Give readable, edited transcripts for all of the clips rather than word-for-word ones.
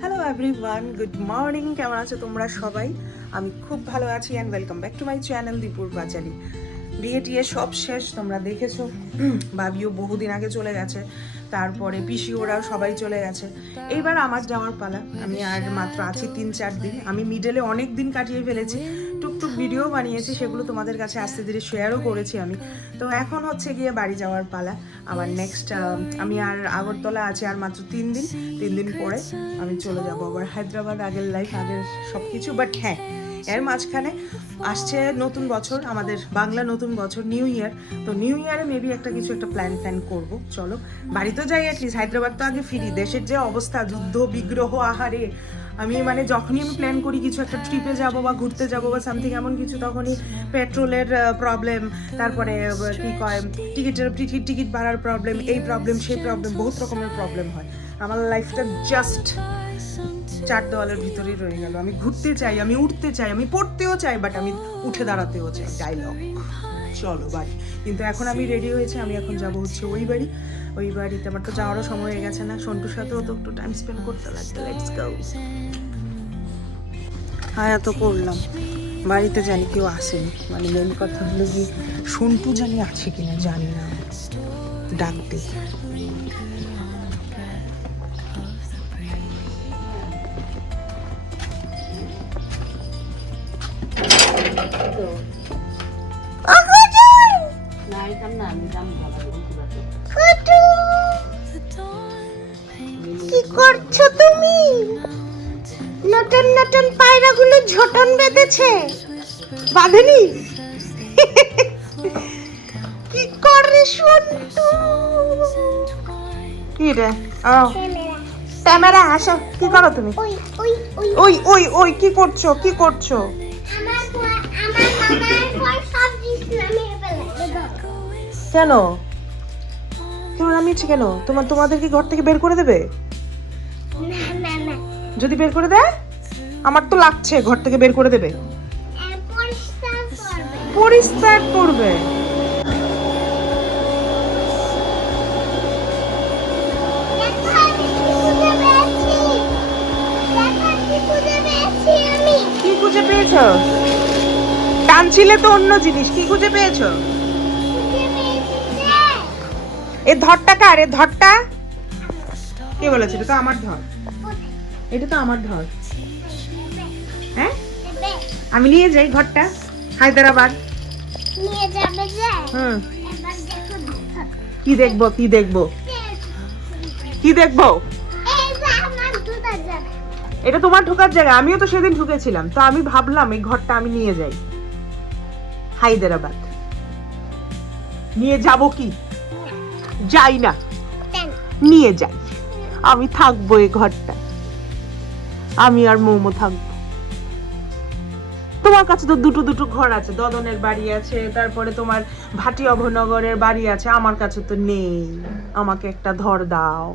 Hello everyone, good morning. কেমন আছো তোমরা সবাই? আমি খুব ভালো আছি and welcome back to my channel দীপুর পাঁচালী। বিয়ে টিয়ে সব শেষ, তোমরা দেখেছো। ভাবিও বহুদিন আগে চলে গেছে, তারপরে পিসি ওরাও সবাই চলে গেছে। এইবার আমার যাওয়ার পালা। আমি আর মাত্র আছি 3-4 দিন। আমি মিডলে অনেক দিন কাটিয়ে ফেলেছি, টুকটুক ভিডিও বানিয়েছি, সেগুলো তোমাদের কাছে আস্তে ধীরে শেয়ারও করেছি আমি। তো এখন হচ্ছে গিয়ে বাড়ি যাওয়ার পালা আমার। নেক্সট আমি আর আগরতলা আছে আর মাত্র 3 দিন পরে আমি চলে যাব আবার হায়দ্রাবাদ। আগের লাইফ, আগের সব কিছু। বাট হ্যাঁ, এর মাঝখানে আসছে নতুন বছর, আমাদের বাংলা নতুন বছর, নিউ ইয়ার। তো নিউ ইয়ারে মেবি একটা প্ল্যান করব। চলো বাড়িতে যাই, অ্যাটলিস্ট হায়দ্রাবাদ তো আগে ফিরি। দেশের যে অবস্থা, যুদ্ধ বিগ্রহ, আহারে। আমি যখনই আমি প্ল্যান করি কিছু একটা ট্রিপে যাব বা ঘুরতে যাব বা সামথিং এমন কিছু, তখনই পেট্রোলের প্রবলেম, তারপরে কি কয় টিকিট ভাড়ার প্রবলেম, এই প্রবলেম সেই প্রবলেম, বহুত রকমের প্রবলেম হয়। আমার লাইফটা জাস্ট 4 দেওয়ালের ভিতরেই রয়ে গেল। আমি ঘুরতে চাই, আমি উঠতে চাই, আমি পড়তেও চাই, বাট আমি উঠে দাঁড়াতেও চাই। ডায়লগ। চলো বাড়ি। কিন্তু এখন আমি রেডি হয়েছি, আমি এখন যাব হচ্ছে ওই বাড়িতে। আমার তো যাওয়ারও সময় হয়ে গেছে না, সন্টুর সাথেও তো একটু টাইম স্পেন্ড করতে লাগবে। Let's go. হ্যাঁ, এত করলাম, বাড়িতে জানি কেউ আসেনি। মেন কথা হলো যে সন্টু জানি আছে কিনা জানি না, ডাক দে। কি করছো তুমি? নতুন নতুন পায়রাগুলো ঝোটন বেঁধেছে, বাঁধেনি? কি করে সন্টু? কি রে? ক্যামেরা আসো। কি করো তুমি? ওই ওই ওই কি করছো? কি করছো? কেন কেন নামিয়েছি? কেন তোমাদের কি ঘর থেকে বের করে দেবে? যদি বের করে দেয়, আমার তো লাগছে ঘর থেকে বের করে দেবে। পরিষ্কার করবে। কি খুঁজে পেয়েছো? টানছিলে তো অন্য জিনিস। কি খুঁজে পেয়েছো? এর ধরটা কার? এর ধরটা কে বলেছে? এটা তো আমার ধর, এটা তো আমার ধর। হ্যাঁ, আমি নিয়ে যাই ঘরটা হায়দ্রাবাদ। নিয়ে যাবে যে? হুম। কি দেখবো? কি দেখবো? কি দেখবো? এটা তোমার ঢোকার জায়গা। আমিও তো সেদিন ঢুকেছিলাম, তো আমি ভাবলাম এই ঘরটা আমি নিয়ে যাই হায়দ্রাবাদ। নিয়ে যাব কি? যাই না, নিয়ে যাই। আমি থাকবো এই ঘরটা, আমি আর মোমো থাকবো। তোমার কাছে তো দুটো ঘর আছে, দদনের বাড়ি আছে, তারপরে তোমার ভাটি অভনগরের বাড়ি আছে। আমার কাছে তো নেই। আমাকে একটা ধর দাও।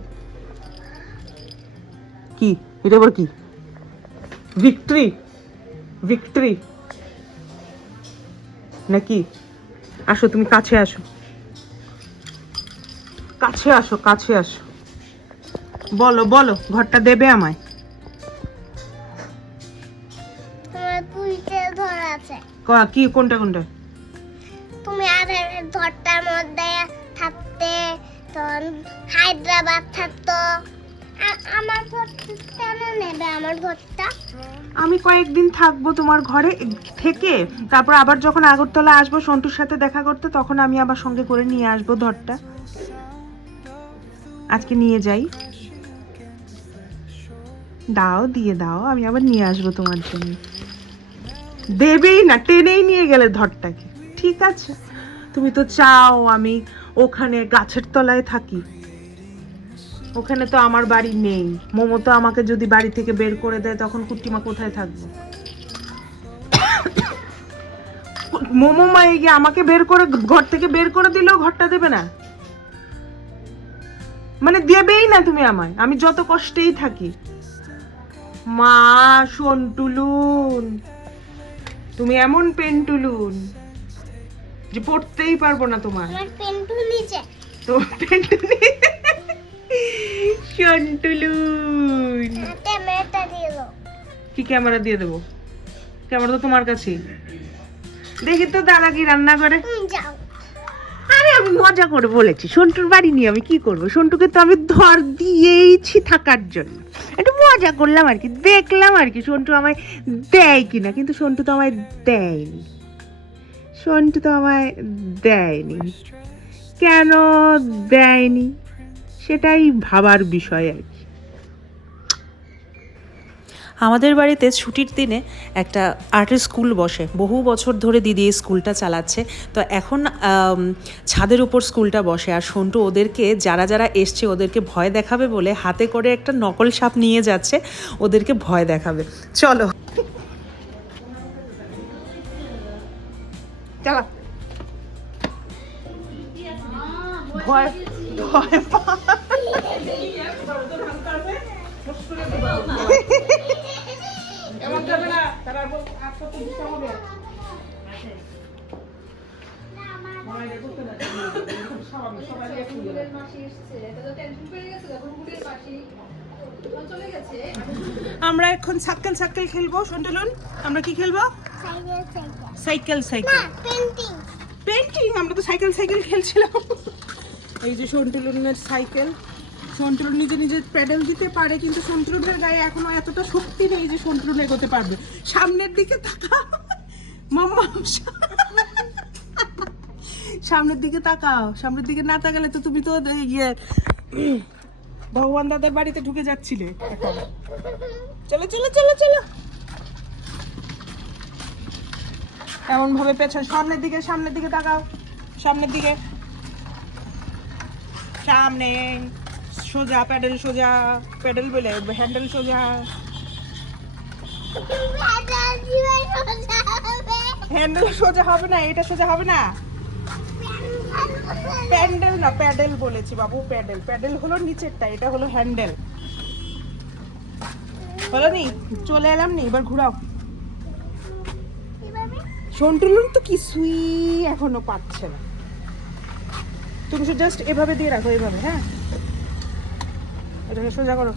কি এটা? আবার কি? ভিক্টরি ভিক্টরি নাকি? আসো, তুমি কাছে আসো, কাছে আসো, কাছে আসো। বলো বলো, ঘরটা দেবে আমায়? কি? কোনটা কোনটা? তুমি আধারের ঘরটার মধ্যে থাকতে, তখন হায়দ্রাবাদ থাকতো। আমার ঘর কেন নেবে? আমার ঘরটা আমি কয়েকদিন থাকবো তোমার ঘরে থেকে, তারপর আবার যখন আগরতলা আসবো সন্টুর সাথে দেখা করতে, তখন আমি আবার সঙ্গে করে নিয়ে আসবো ধরটা। আজকে নিয়ে যাই, দাও, দিয়ে দাও, আমি আবার নিয়ে আসবো তোমার জন্য। দেবেই না, টেনেই নিয়ে গেলে ধরটাকে। ঠিক আছে, তুমি তো চাও আমি ওখানে গাছের তলায় থাকি। ওখানে তো আমার বাড়ি নেই। মোমো তো আমাকে যদি বাড়ি থেকে বের করে দেয়, তখন কুট্টিমা কোথায় থাকবো? মোমো মা গিয়ে আমাকে বের করে, ঘর থেকে বের করে দিলেও ঘরটা দেবে না? দেবেই না তুমি আমায়, আমি যত কষ্টেই থাকি। মা সন্টুলুন, তুমি এমন পেন্টুলুন যে পড়তেই পারবো না তোমার। আমার পেন্টু নিচে, তোমার পেন্টুলি সন্টুলুন। ক্যামেরা কি ক্যামেরা দিয়ে দেবো? ক্যামেরা তো তোমার কাছেই। দেখি তো দাদা কি রান্না করে। তুমি যাও। আরে আমি মজা করে বলেছি, সন্টুর বাড়ি নিয়ে আমি কি করব? সন্টুকে তো আমি ধর দিয়েইছি থাকার জন্য, একটু মজা করলাম আর কি, দেখলাম আর কি সন্টু আমায় দেয় কিনা। কিন্তু সন্টু তো আমায় দেয়নি, সন্টু তো আমায় দেয়নি। কেন দেয়নি সেটাই ভাবার বিষয় আর কি। আমাদের বাড়িতে ছুটির দিনে একটা আর্টের স্কুল বসে, বহু বছর ধরে দিদি এই স্কুলটা চালাচ্ছে। তো এখন ছাদের উপর স্কুলটা বসে, আর সন্টু ওদেরকে যারা যারা এসছে ওদেরকে ভয় দেখাবে বলে হাতে করে একটা নকল সাপ নিয়ে যাচ্ছে, ওদেরকে ভয় দেখাবে। চলো চলো। ভয় ভয় এমন যাবে না, তারা বল আজকে তো দিতে হবে। আমরা এখন সাইকেল সাইকেল খেলবো। সন্টুলুন, আমরা কি খেলবো? Cycle cycle. না, পেন্টিং। পেন্টিং? আমরা তো সাইকেল সাইকেল খেলছিলাম। এই যে সন্টুলুনের সাইকেল। সন্টুলুন নিজে নিজে প্যাডেল দিতে পারে, কিন্তু সন্টুলুনের গায়ে এখনো এতটা শক্তি নেই যে সন্টুলুন এগোতে পারবে। সামনের দিকে তাকাও মাম্মা, সামনের দিকে তাকাও। সামনের দিকে না তাকালে তো তুমি তো ইয়ে ভগবান দাদার বাড়িতে ঢুকে যাচ্ছিলে এখন। চলো চলো চলো চলো, এমন ভাবে পেছন, সামনের দিকে, সামনের দিকে তাকাও, সামনের দিকে, সামনে সোজা, প্যাডেল সোজা, প্যাডেল বলে হ্যান্ডেল সোজা। হ্যান্ডেল সোজা হবে না, এটা সোজা হবে না। প্যান্ডেল না, প্যাডেল বলেছি বাবু, প্যাডেল। প্যাডেল হলো নিচেরটা, এটা হলো হ্যান্ডেল। হলো নি? চলে এলাম নি, এবার ঘুরাও। সন্টুলুন তো কিছুই এখনো পাচ্ছে না। তুমি জাস্ট এভাবে দিয়ে রাখো, এভাবে। হ্যাঁ, এটাকে সোজা করো।